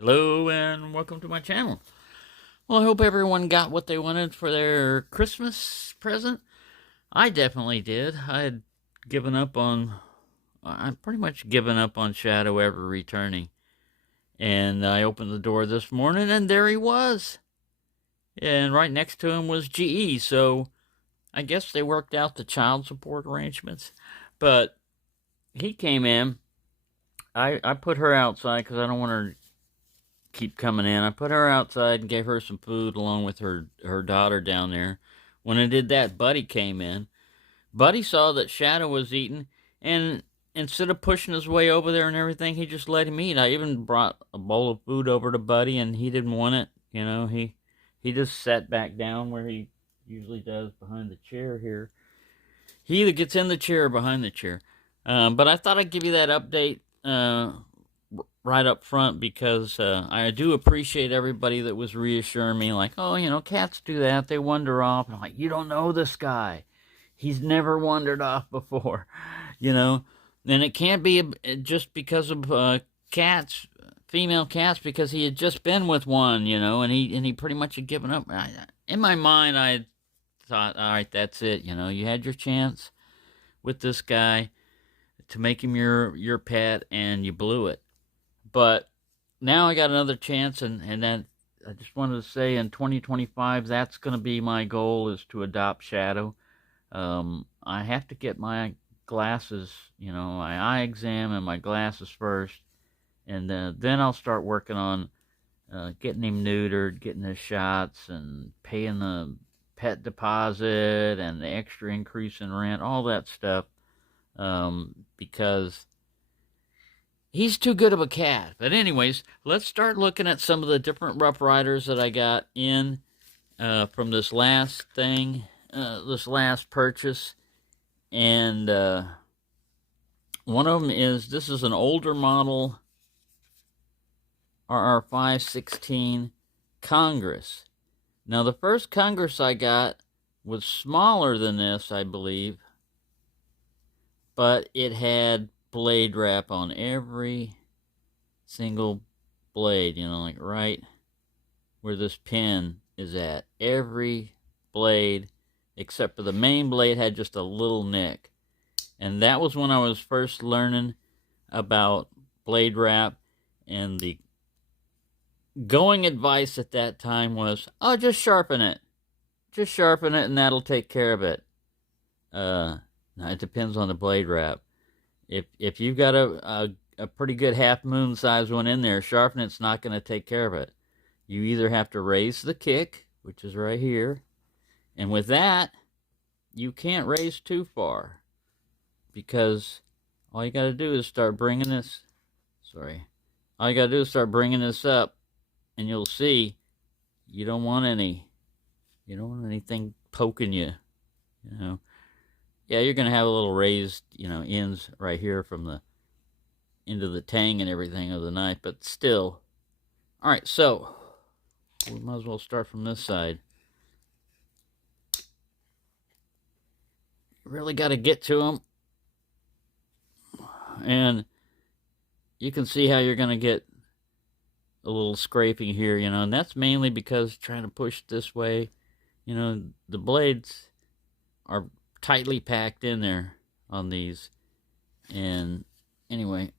Hello and welcome to my channel. Well, I hope everyone got what they wanted for their Christmas present. I definitely did. I'd pretty much given up on Shadow ever returning. And I opened the door this morning and there he was. And right next to him was GE, so I guess they worked out the child support arrangements. But he came in. I put her outside because I don't want her keep coming in. I put her outside and gave her some food along with her daughter down there. When I did that, Buddy came in. Buddy saw that Shadow was eating, and instead of pushing his way over there and everything, he just let him eat. I even brought a bowl of food over to Buddy, and he didn't want it. He just sat back down where he usually does behind the chair here. He either gets in the chair or behind the chair. But I thought I'd give you that update right up front because I do appreciate everybody that was reassuring me, like, oh, cats do that. They wander off. And I'm like, you don't know this guy. He's never wandered off before, you know. And it can't be just because of cats, female cats, because he had just been with one, and he pretty much had given up. In my mind, I thought, all right, that's it. You had your chance with this guy to make him your pet, and you blew it. But now I got another chance, and then I just wanted to say in 2025, that's going to be my goal, is to adopt Shadow. I have to get my glasses, my eye exam and my glasses first, and then I'll start working on getting him neutered, getting his shots, and paying the pet deposit and the extra increase in rent, all that stuff, because he's too good of a cat. But anyways, let's start looking at some of the different Rough Riders that I got in from this last thing, this last purchase. And one of them this is an older model RR516 Congress. Now the first Congress I got was smaller than this, I believe, but it had blade wrap on every single blade, like right where this pin is at. Every blade except for the main blade had just a little nick. And that was when I was first learning about blade wrap, and the going advice at that time was, oh, just sharpen it. Just sharpen it and that'll take care of it. Now it depends on the blade wrap. If you've got a pretty good half moon size one in there, sharpen it's not going to take care of it. You either have to raise the kick, which is right here, and with that, you can't raise too far, because all you got to do is start bringing this, all you got to do is start bringing this up, and you'll see you don't want anything poking you, Yeah, you're going to have a little raised, ends right here from the end of the tang and everything of the knife, but still. All right, so we might as well start from this side. You really got to get to them. And you can see how you're going to get a little scraping here, and that's mainly because trying to push this way, the blades are tightly packed in there on these. And anyway,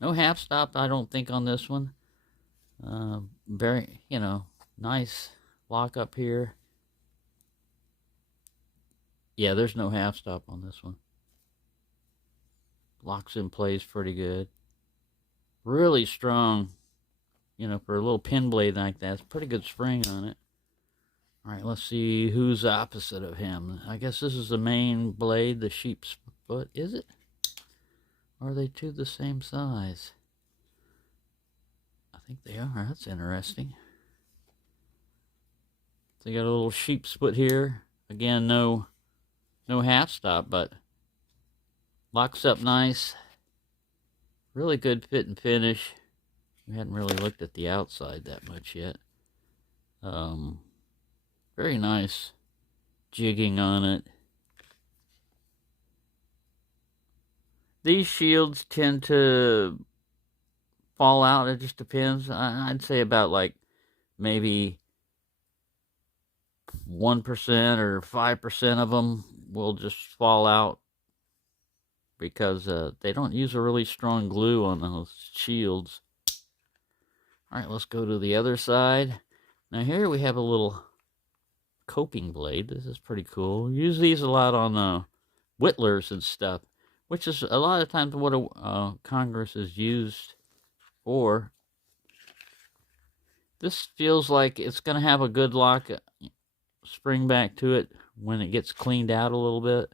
no half stop, I don't think, on this one. Very, nice lock up here. Yeah, there's no half stop on this one. Locks in place pretty good. Really strong, for a little pin blade like that. It's pretty good spring on it. All right, let's see who's opposite of him. I guess this is the main blade, the sheep's foot. Is it? Or are they two the same size? I think they are. That's interesting. They got a little sheep's foot here. Again, no half stop, but locks up nice. Really good fit and finish. We hadn't really looked at the outside that much yet. Very nice jigging on it. These shields tend to fall out. It just depends. I'd say about like maybe 1% or 5% of them will just fall out because they don't use a really strong glue on those shields. All right, let's go to the other side. Now here we have a little coping blade. This is pretty cool. Use these a lot on whittlers and stuff, which is a lot of times what Congress is used for. This feels like it's going to have a good lock spring back to it when it gets cleaned out a little bit.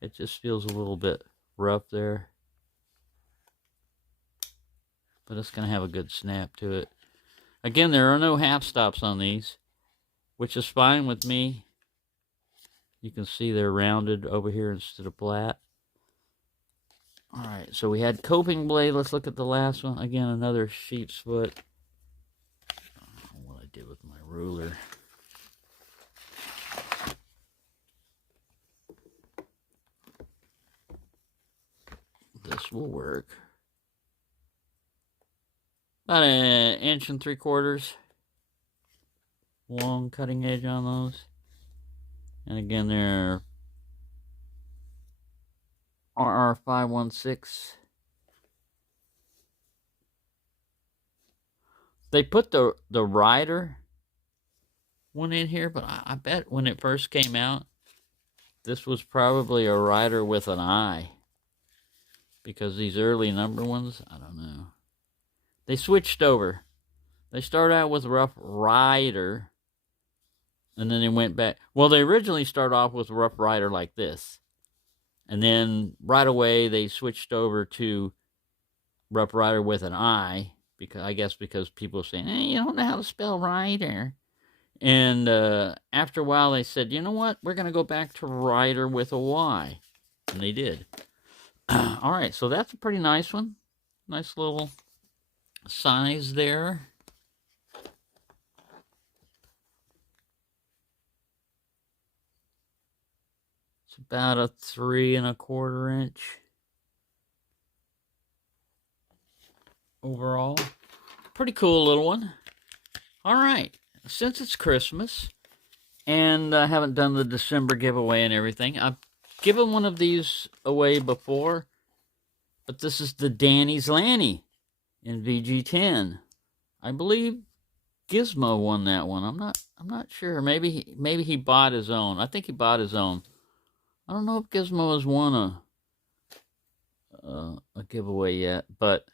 It just feels a little bit rough there, but it's going to have a good snap to it. Again, there are no half stops on these, which is fine with me. You can see they're rounded over here instead of flat. All right, so we had coping blade. Let's look at the last one. Again, another sheep's foot. I don't know what I did with my ruler. This will work. About 1 3/4 inches long cutting edge on those. And again, they're RR516. They put the Ryder one in here, but I bet when it first came out, this was probably a Ryder with an I. Because these early number ones, I don't know. They switched over. They started out with Rough Ryder, and then they went back. Well, they originally started off with Rough Ryder like this. And then right away they switched over to Rough Ryder with an I, because people were saying, hey, you don't know how to spell Ryder. And after a while they said, you know what? We're going to go back to Ryder with a Y. And they did. All right, so that's a pretty nice one. Nice little size there. It's about a 3 1/4 inch overall. Pretty cool little one. All right, since it's Christmas and I haven't done the December giveaway and everything, I've given one of these away before, but this is the Danny's Lanny in VG10. I believe Gizmo won that one. I'm not sure. Maybe he bought his own. I think he bought his own. I don't know if Gizmo has won a giveaway yet, but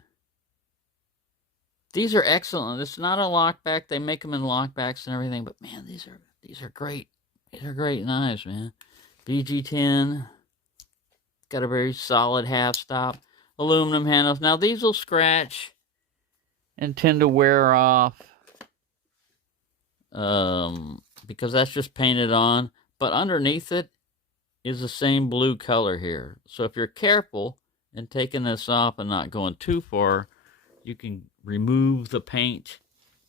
these are excellent. It's not a lockback. They make them in lockbacks and everything, but man, these are great. These are great knives, man. VG10. Got a very solid half stop. Aluminum handles. Now these will scratch and tend to wear off because that's just painted on. But underneath it is the same blue color here. So if you're careful in taking this off and not going too far, you can remove the paint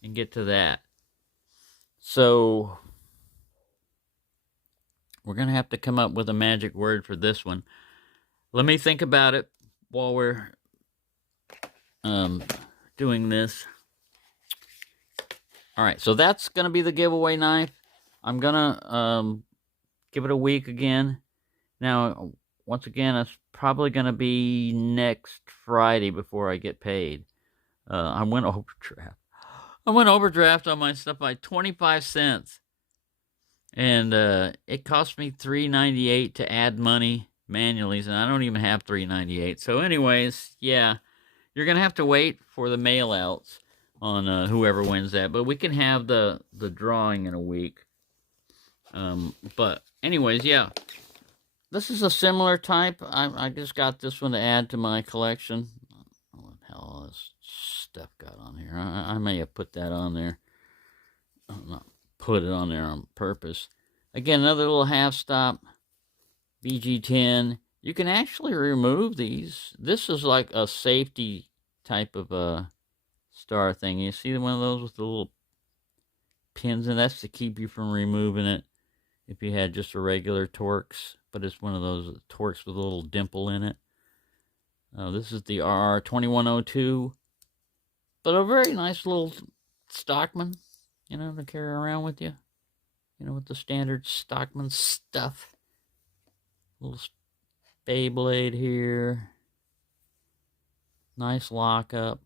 and get to that. So we're going to have to come up with a magic word for this one. Let me think about it while we're doing this. All right, so that's going to be the giveaway knife. I'm going to give it a week again. Now, once again, it's probably going to be next Friday before I get paid. I went overdraft. I went overdraft on my stuff by 25 cents. And it cost me $3.98 to add money manually, and I don't even have $3.98. So anyways, yeah, you're going to have to wait for the mail-outs on whoever wins that. But we can have the drawing in a week. But anyways, yeah. This is a similar type. I just got this one to add to my collection. What the hell all this stuff got on here? I may have put that on there. I'm not put it on there on purpose. Again, another little half stop. VG10. You can actually remove these. This is like a safety type of star thing. You see one of those with the little pins, and that's to keep you from removing it if you had just a regular Torx, but it's one of those Torx with a little dimple in it. This is the RR2102 But a very nice little Stockman, to carry around with you. With the standard Stockman stuff. Little Beyblade here. Nice lockup.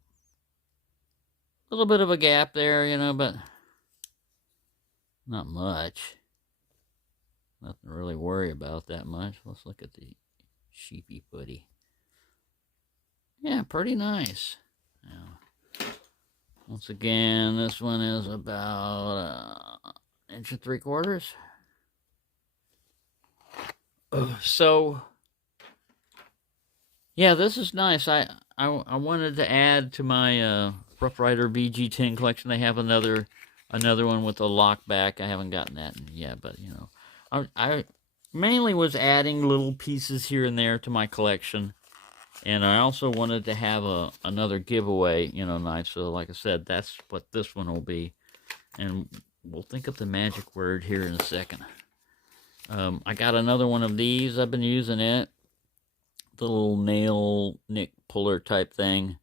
A little bit of a gap there, but not much. Nothing to really worry about that much. Let's look at the sheepy footy. Yeah, pretty nice. Now, once again, this one is about 1.75 inches. So, yeah, this is nice. I wanted to add to my Rough Rider BG10 collection. They have another one with a lock back. I haven't gotten that yet, but I mainly was adding little pieces here and there to my collection, and I also wanted to have another giveaway, night. So, like I said, that's what this one will be, and we'll think of the magic word here in a second. I got another one of these. I've been using it. The little nail nick puller type thing.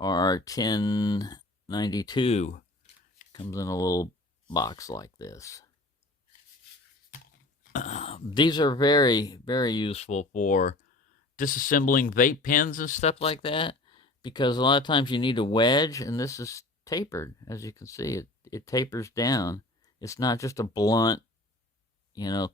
R1092. Comes in a little box like this. These are very, very useful for disassembling vape pens and stuff like that, because a lot of times you need a wedge, and this is tapered. As you can see, it tapers down. It's not just a blunt,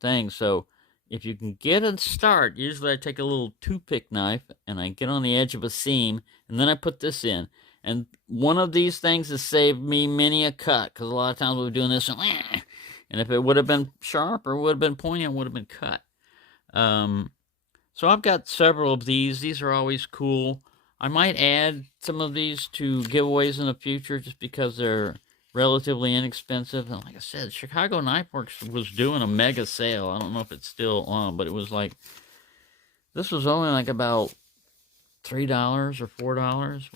thing. So if you can get a start, usually I take a little toothpick knife and I get on the edge of a seam, and then I put this in. And one of these things has saved me many a cut, because a lot of times we were doing this, and if it would have been sharp or would have been pointy, it would have been cut. So I've got several of these. These are always cool. I might add some of these to giveaways in the future, just because they're relatively inexpensive. And like I said, Chicago Knife Works was doing a mega sale. I don't know if it's still on, but it was like, this was only like about $3 or $4,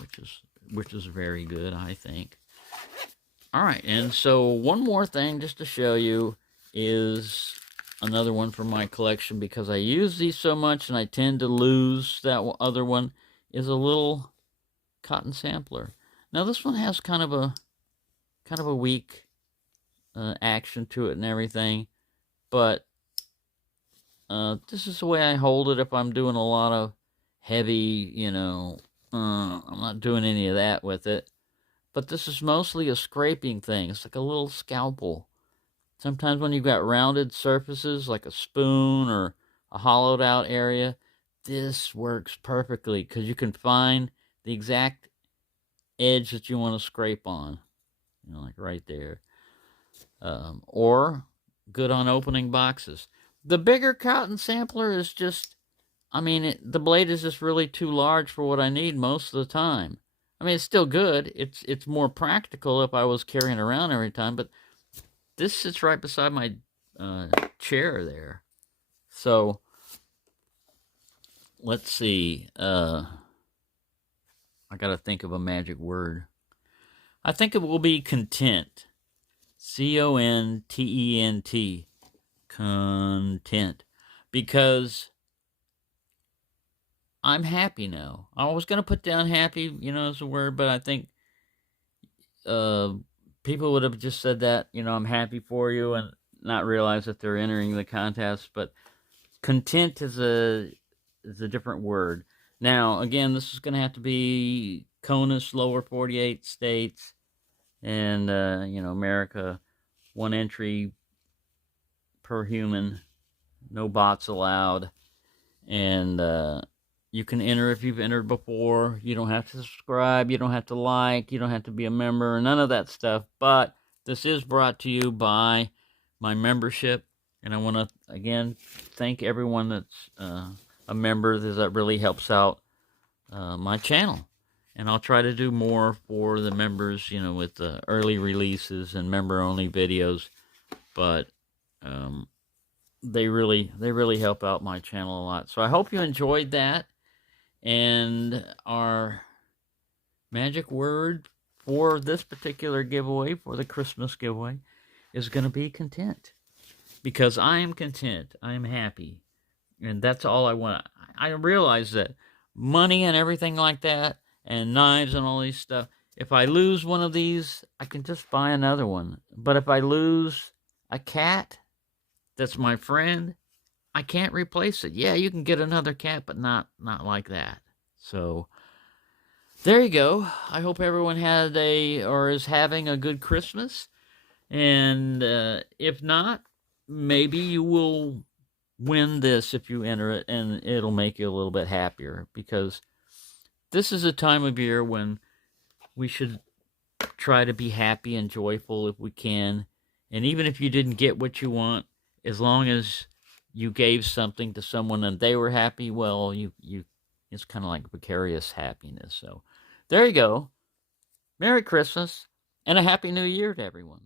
which is very good, I think. All right, and so one more thing just to show you is another one from my collection, because I use these so much and I tend to lose that other one, is a little cotton sampler. Now this one has kind of a weak action to it and everything, but this is the way I hold it if I'm doing a lot of heavy, I'm not doing any of that with it. But this is mostly a scraping thing. It's like a little scalpel. Sometimes when you've got rounded surfaces, like a spoon or a hollowed out area, this works perfectly, because you can find the exact edge that you want to scrape on. Like right there. Or good on opening boxes. The bigger cotton sampler is just, the blade is just really too large for what I need most of the time. It's still good. It's more practical if I was carrying it around every time, but this sits right beside my chair there. So, let's see. I got to think of a magic word. I think it will be content. C-O-N-T-E-N-T. Content. Because I'm happy now. I was going to put down happy, as a word, but I think people would have just said that, I'm happy for you, and not realize that they're entering the contest. But content is a different word. Now, again, this is going to have to be CONUS, lower 48 states, and, America, 1 entry per human, no bots allowed, and you can enter if you've entered before. You don't have to subscribe. You don't have to like. You don't have to be a member. None of that stuff. But this is brought to you by my membership. And I want to, again, thank everyone that's a member. That really helps out my channel. And I'll try to do more for the members, with the early releases and member-only videos. But they really help out my channel a lot. So I hope you enjoyed that. And our magic word for this particular giveaway, for the Christmas giveaway, is going to be content. Because I am content. I am happy. And that's all I want. I realize that money and everything like that, and knives and all these stuff, If I lose one of these, I can just buy another one. But if I lose a cat that's my friend, I can't replace it. Yeah, you can get another cat, but not like that. So there you go. I hope everyone had or is having a good Christmas. And if not, maybe you will win this if you enter it, and it'll make you a little bit happier, because this is a time of year when we should try to be happy and joyful if we can. And even if you didn't get what you want, as long as you gave something to someone and they were happy, well, you it's kind of like vicarious happiness. So there you go. Merry Christmas and a Happy New Year to everyone.